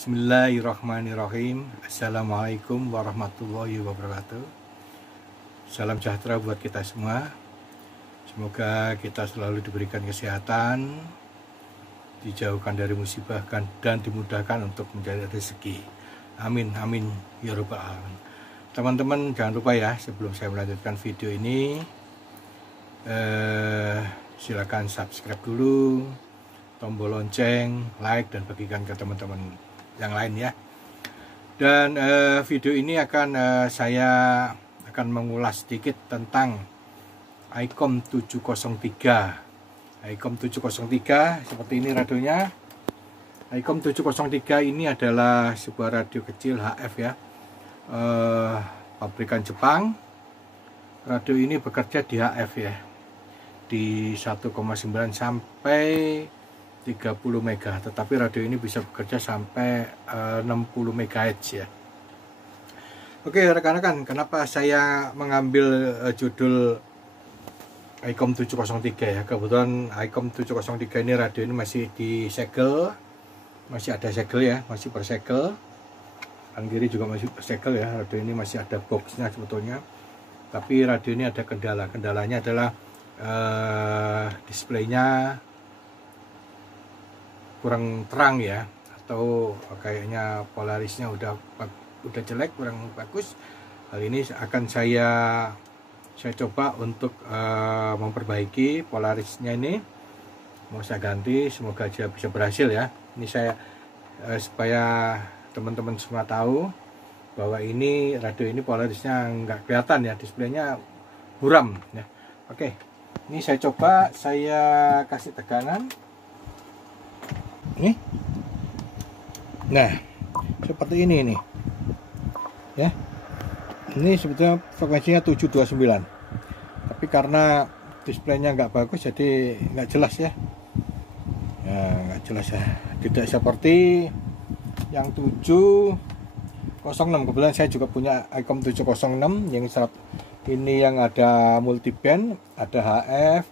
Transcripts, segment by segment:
Bismillahirrahmanirrahim. Assalamualaikum warahmatullahi wabarakatuh. Salam sejahtera buat kita semua. Semoga kita selalu diberikan kesehatan, dijauhkan dari musibah dan dimudahkan untuk mencari rezeki. Amin, amin, ya rabbal alamin. Teman-teman jangan lupa ya, sebelum saya melanjutkan video ini, silakan subscribe dulu, tombol lonceng, like, dan bagikan ke teman-teman yang lain ya. Dan video ini saya akan mengulas sedikit tentang ICOM 703. ICOM 703 seperti ini radionya. ICOM 703 ini adalah sebuah radio kecil HF ya, pabrikan Jepang. Radio ini bekerja di HF ya, di 1,9 sampai 30 mega, tetapi radio ini bisa bekerja sampai 60 MHz ya. Oke rekan-rekan, kenapa saya mengambil judul ICOM 703 ya? Kebetulan ICOM 703 ini radio ini masih disegel, masih ada segel ya, masih bersegel. Kan kiri juga masih bersegel ya. Radio ini masih ada boxnya sebetulnya, tapi radio ini ada kendalanya adalah displaynya kurang terang ya, atau kayaknya polarisnya udah jelek, kurang bagus. Hal ini akan saya coba untuk memperbaiki polarisnya ini. Mau saya ganti, semoga aja bisa berhasil ya. Ini saya supaya teman-teman semua tahu bahwa ini radio ini polarisnya nggak kelihatan ya, displaynya buram ya. Oke, ini saya coba, saya kasih tekanan nih. Nah, seperti ini nih ya. Ini sebetulnya frekuensinya 729, tapi karena displaynya nggak bagus jadi nggak jelas ya. Nggak jelas ya, tidak seperti yang 706. Kebetulan saya juga punya ICOM 706 yang ini yang ada multiband, ada HF,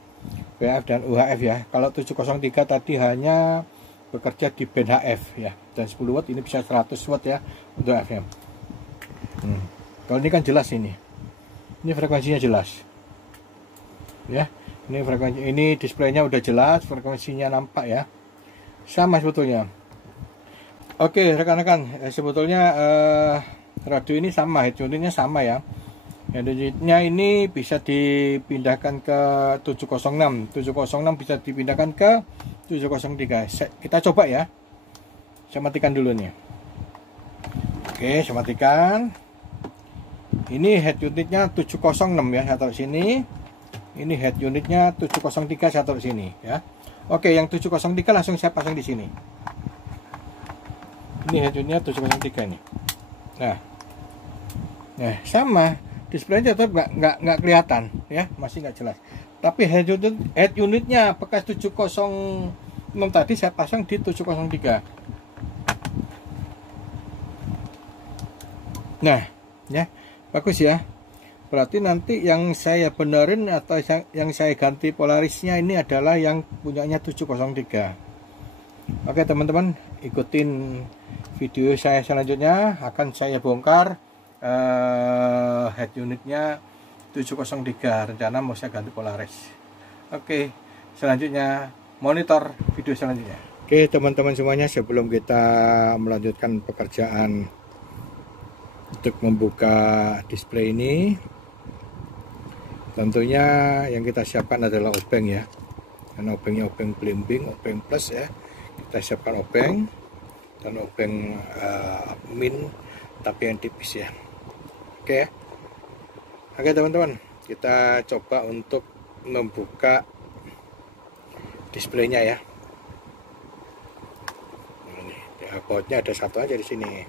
VF, dan UHF ya. Kalau 703 tadi hanya bekerja di band HF ya, dan 10 watt, ini bisa 100 watt ya untuk FM. Kalau ini kan jelas, ini frekuensinya jelas ya. Ini frekuensi, ini displaynya udah jelas, frekuensinya nampak ya, sama sebetulnya. Oke rekan-rekan, sebetulnya radio ini sama, head unitnya sama ya. Head unitnya ini bisa dipindahkan ke 706 bisa dipindahkan ke 703. Kita coba ya. Saya matikan dulu nih. Oke, saya matikan. Ini head unitnya 706 ya, saya taruh sini. Ini head unitnya 703, saya taruh sini ya. Oke, yang 703 langsung saya pasang di sini. Ini head unitnya 703 ini. Nah, sama. Displaynya tetap nggak kelihatan ya, masih nggak jelas. Tapi head unitnya bekas 706 tadi saya pasang di 703. Nah ya, bagus ya. Berarti nanti yang saya benerin atau yang saya ganti polarisnya ini adalah yang punyanya 703. Oke teman-teman, ikutin video saya selanjutnya. Akan saya bongkar head unitnya 703, rencana mau saya ganti polaris. Oke, selanjutnya monitor video selanjutnya. Oke teman-teman semuanya, sebelum kita melanjutkan pekerjaan untuk membuka display ini, tentunya yang kita siapkan adalah obeng ya. Dan obengnya obeng belimbing, obeng plus ya. Kita siapkan obeng dan obeng min, tapi yang tipis ya. Oke teman-teman, kita coba untuk membuka displaynya ya. Ini bautnya ada satu aja di sini.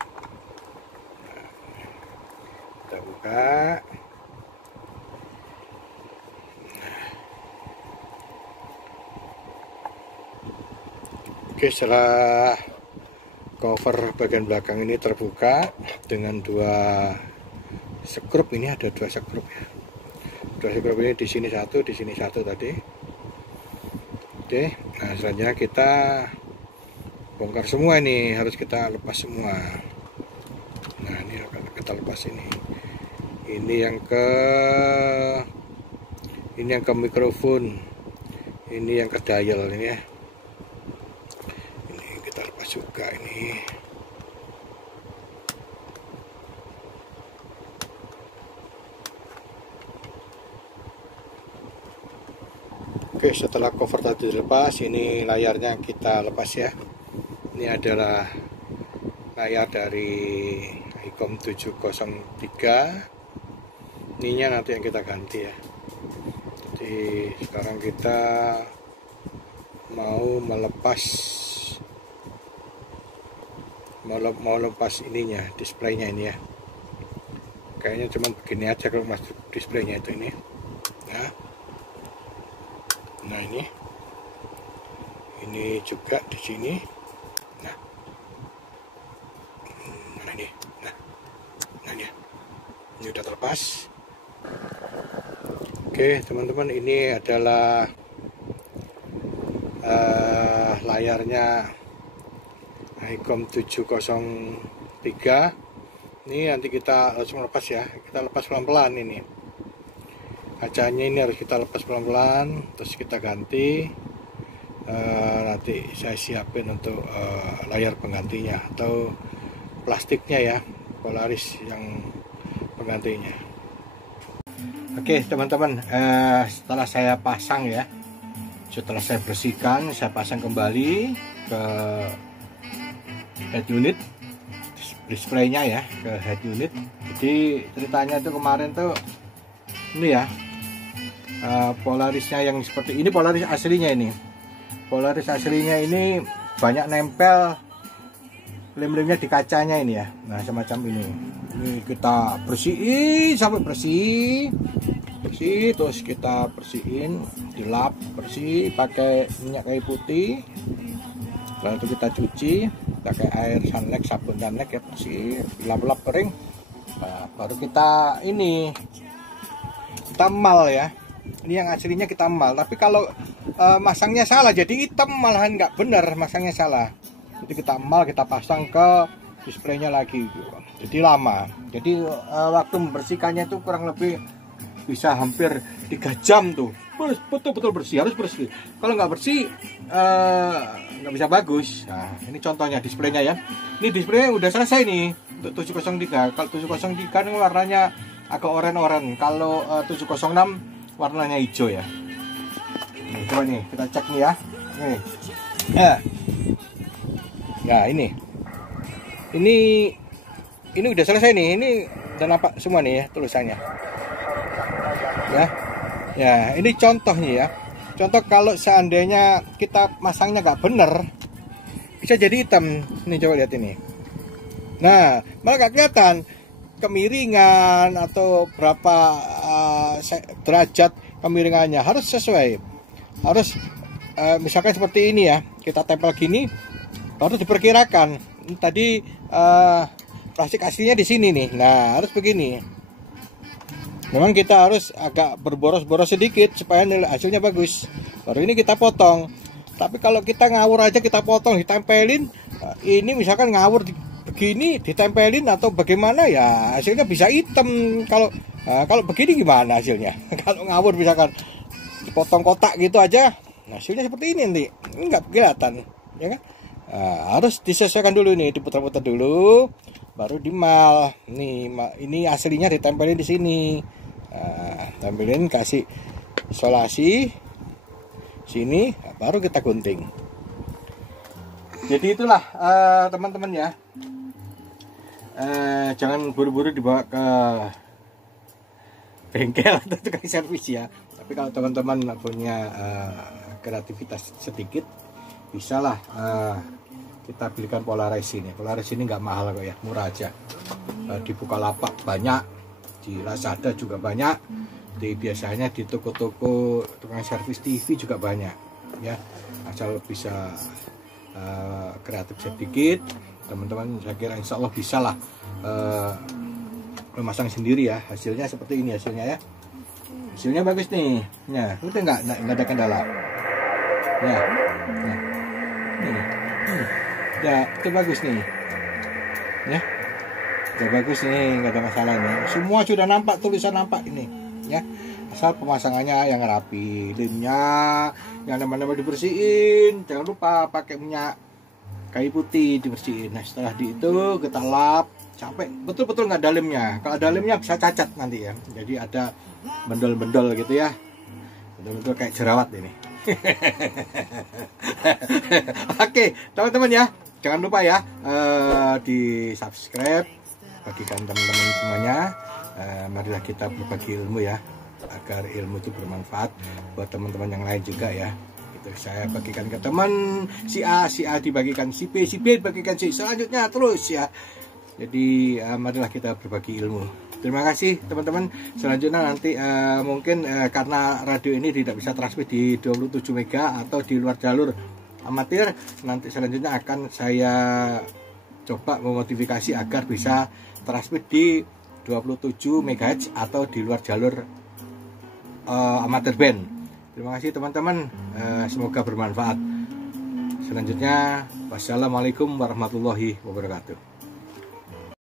Kita buka. Oke, setelah cover bagian belakang ini terbuka dengan dua sekrup, ini ada dua sekrup ya. Dua sekrup ini di sini satu tadi. Oke, nah selanjutnya kita bongkar semua, ini harus kita lepas semua. Nah, ini akan kita lepas ini yang ke mikrofon, ini yang ke dial ini ya. Ini kita lepas juga ini. Oke, setelah cover tadi dilepas, ini layarnya kita lepas ya. Ini adalah layar dari ICOM 703. Ininya nanti yang kita ganti ya. Jadi sekarang kita mau lepas ininya, displaynya ini ya. Kayaknya cuma begini aja kalau masuk displaynya itu ini. Ya. Nah, ini juga di sini. Nah, ini udah terlepas. Oke, teman-teman, ini adalah layarnya ICOM 703. Ini nanti kita harus melepas ya. Kita lepas pelan-pelan ini. Kacanya ini harus kita lepas pelan-pelan, terus kita ganti. Nanti saya siapin untuk layar penggantinya atau plastiknya ya, Polaris yang penggantinya. Oke teman-teman, setelah saya pasang ya, setelah saya bersihkan, saya pasang kembali ke head unit, displaynya ya, ke head unit. Jadi ceritanya tuh kemarin tuh ini ya, Polarisnya yang seperti ini, Polaris aslinya ini. Polaris aslinya ini banyak nempel lem-lemnya di kacanya ini ya. Nah, semacam ini. Ini kita bersihin sampai bersih, terus kita bersihin, dilap bersih pakai minyak kayu putih. Lalu itu kita cuci pakai air Sunlight, sabun Sunlight ya, bersih, dilap-lap kering. Nah, baru kita mal ya. Ini yang aslinya kita mal, tapi kalau masangnya salah jadi hitam, malahan nggak benar, masangnya salah. Jadi kita mal, kita pasang ke displaynya lagi, jadi lama. Jadi waktu membersihkannya itu kurang lebih bisa hampir 3 jam tuh. Betul-betul bersih, harus bersih. Kalau nggak bersih nggak bisa bagus. Nah, ini contohnya displaynya ya. Ini displaynya udah selesai nih untuk 703. Kalau 703 ini warnanya agak oranye. Kalau 706 warnanya hijau ya. Nih, coba nih kita cek nih ya. Nih. Nah, ini udah selesai nih. Ini udah nampak semua nih ya tulisannya. Ya, ini contohnya ya. Contoh kalau seandainya kita masangnya nggak bener, bisa jadi hitam. Nih coba lihat ini. Nah, malah nggak kelihatan kemiringan atau berapa derajat kemiringannya, harus sesuai, harus misalkan seperti ini ya, kita tempel gini baru diperkirakan. Tadi plastik aslinya di sini nih, nah harus begini. Memang kita harus agak berboros-boros sedikit supaya hasilnya bagus, baru ini kita potong. Tapi kalau kita ngawur aja, kita potong ditempelin, ini misalkan ngawur begini ditempelin atau bagaimana ya, hasilnya bisa hitam. Kalau begini gimana hasilnya? Kalau ngawur misalkan dipotong kotak gitu aja, hasilnya seperti ini nanti nggak kelihatan, ya kan? Harus disesuaikan dulu nih, diputar-putar dulu, baru dimal. Nih, ini aslinya ditempelin di sini. Tempelin, kasih isolasi sini, baru kita gunting. Jadi itulah teman-teman ya. Jangan buru-buru dibawa ke bengkel atau tukang servis ya. Tapi kalau teman-teman punya kreativitas sedikit, bisalah kita belikan Polaris ini. Polaris ini nggak mahal kok ya, murah aja. Di Bukalapak banyak, di Lazada juga banyak, biasanya di toko-toko tukang servis TV juga banyak ya. Asal bisa kreatif sedikit, teman-teman, saya kira insya Allah bisa lah memasang sendiri ya. Hasilnya seperti ini hasilnya ya. Hasilnya bagus nih. Ya, udah nggak ada kendala. Ya, ini. Ya, itu bagus nih. Ya. Udah bagus nih, nggak ada masalah nih. Semua sudah nampak, tulisan nampak ini, ya. Asal pemasangannya yang rapi, lemnya yang nama-nama dibersihin. Jangan lupa pakai minyak kayu putih dibersihin. Nah, setelah itu kita lap sampai betul-betul nggak ada lemnya. Kalau ada lemnya bisa cacat nanti ya. Jadi ada bendol-bendol gitu ya. Bendol-bendol kayak jerawat ini. Oke, teman-teman ya. Jangan lupa ya di subscribe, bagikan teman-teman semuanya. Marilah kita berbagi ilmu ya, agar ilmu itu bermanfaat buat teman-teman yang lain juga ya. Itu saya bagikan ke teman si A dibagikan si B dibagikan si selanjutnya terus ya. Jadi marilah kita berbagi ilmu. Terima kasih teman-teman. Selanjutnya nanti mungkin karena radio ini tidak bisa transmit di 27 mega atau di luar jalur amatir, nanti selanjutnya akan saya coba memodifikasi agar bisa transmit di 27 MHz atau di luar jalur amatir band. Terima kasih teman-teman, semoga bermanfaat. Selanjutnya, wassalamualaikum warahmatullahi wabarakatuh.